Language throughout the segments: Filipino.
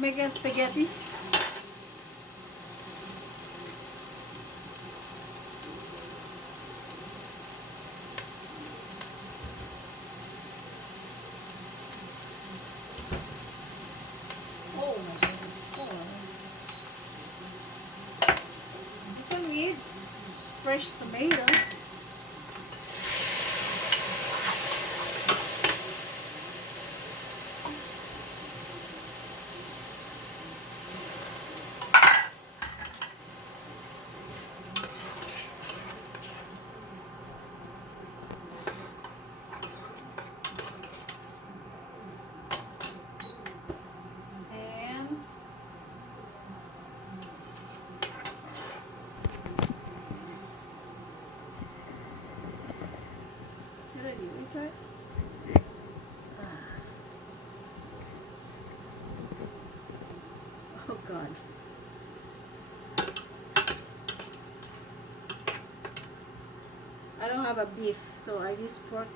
make a spaghetti. Oh my goodness. Oh. This one needs fresh tomato. Right? Oh God. I don't have a beef, so I use pork.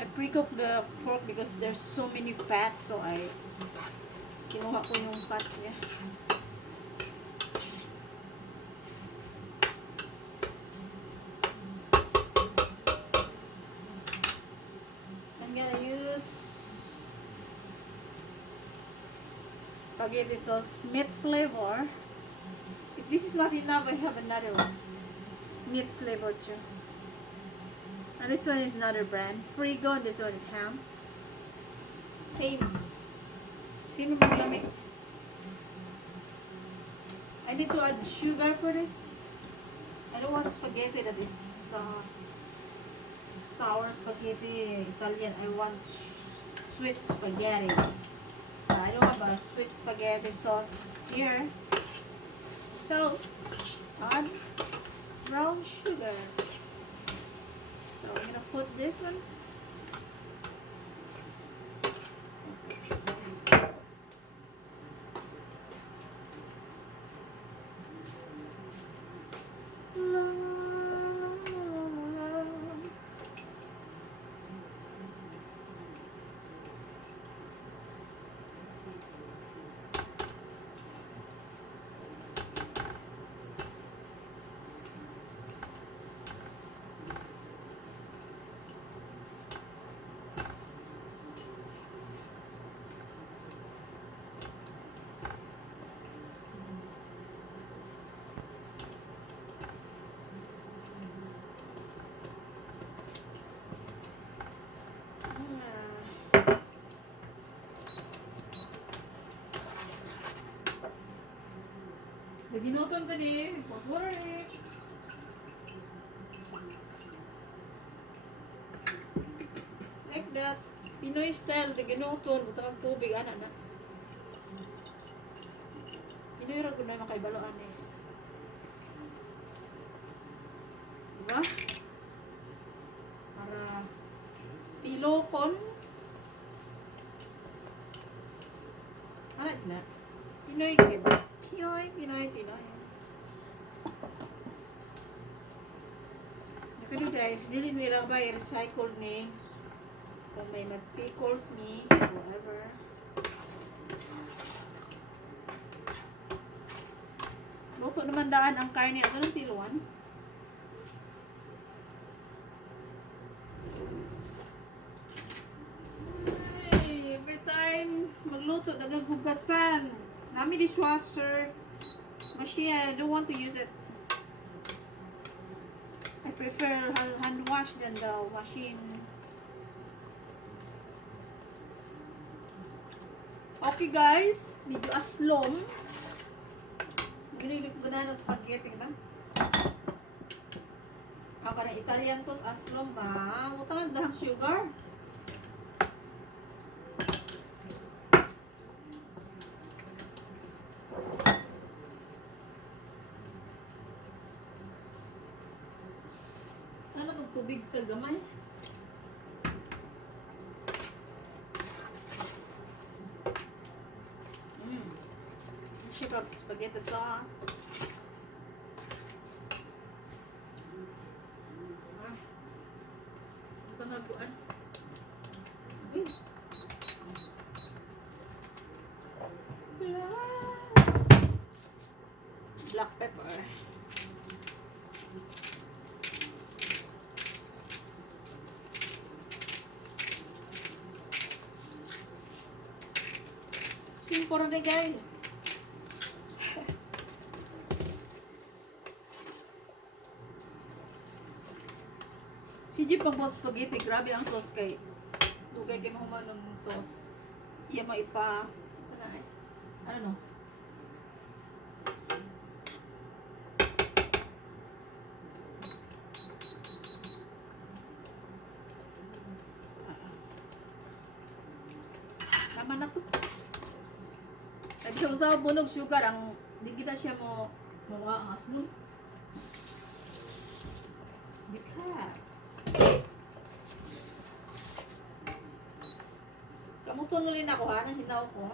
I pre-cook the pork because there's so many fats, so I kinuha ko yung fats niya. I'm gonna use spaghetti sauce, meat flavor. If this is not enough, I have another one. Meat flavor too. And this one is another brand. Frigo, and this one is ham. Same. Sino maglamig? I need to add sugar for this. I don't want spaghetti that is sour spaghetti Italian. I want sweet spaghetti. I don't have a sweet spaghetti sauce here. So, add brown sugar. So, I'm gonna put this one. Ginutom ka din. Pag-worry. Like that. Pinoy style. Ginutom. Buta kang tubig. Ana na. Pinoy rin ko na makaibaloan eh. Diba? Para pilokon. Ana na. Pinoy diba? Pinoy. Nakali guys, dili mo ilang ba i-recycle ni kung may mag-pickles ni whatever. Luto naman daan ang karne. Ito ng tiluan. Ay, every time magluto, dagang hugasan. Nami dishwasher machine. I don't want to use it. I prefer hand wash than the machine. Okay guys, medyo aslom. Ginibig ko na ng spaghetti na. Ako na Italian sauce aslom ba? Utang dahang sugar. Ano kung tubig sa gamay? Sugar spaghetti sauce. mga kuan. Uy. Black pepper. Simple na guys. Si Jeep pag buhat spaghetti, grabe ang sauce kay. Dugay kay mahuman ng sauce. Iya mo ipa, sana ay. Ano no? Tama na to. Sabi siya usaw bunog sugar ang di kita siya mo mawa ang asno. Because kamuton ulit ako ha, nang hinaw ko.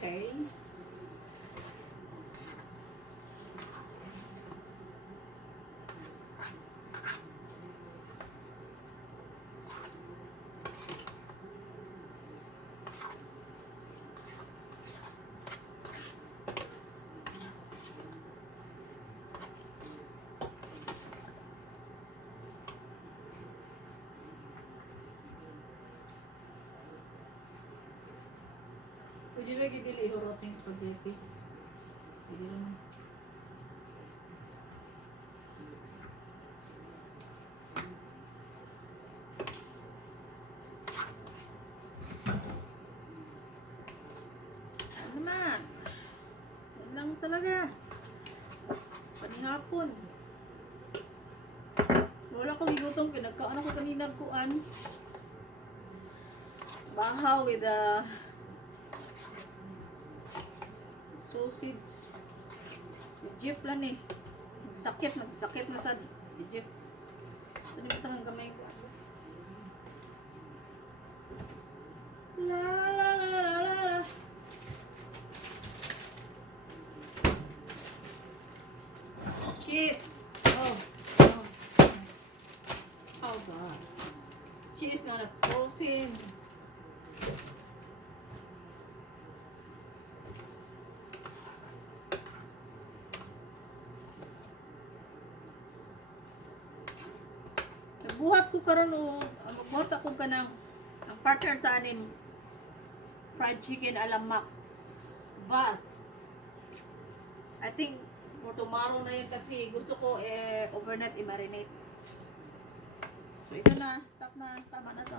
Okay. Pwede lagi dili ihurot ng spaghetti. Pwede naman. Ano naman? Yan lang talaga. Panihapon. Wala ko gigutom. Pinagkaan ako kanina kuan. Bahaw with a sausage. Si Jeff lang eh. Nagsakit na sad si Jeff. Ito na bitang ang gamay ko. La la la la la la. Cheese. Oh. Oh. Oh God. Cheese na frozen. Buhat ko karon o magbuhat ako kanang ang partner ta aning fried chicken ala Max. But I think for tomorrow na yun kasi gusto ko overnight i-marinate. So ito na, stop na, tama na to.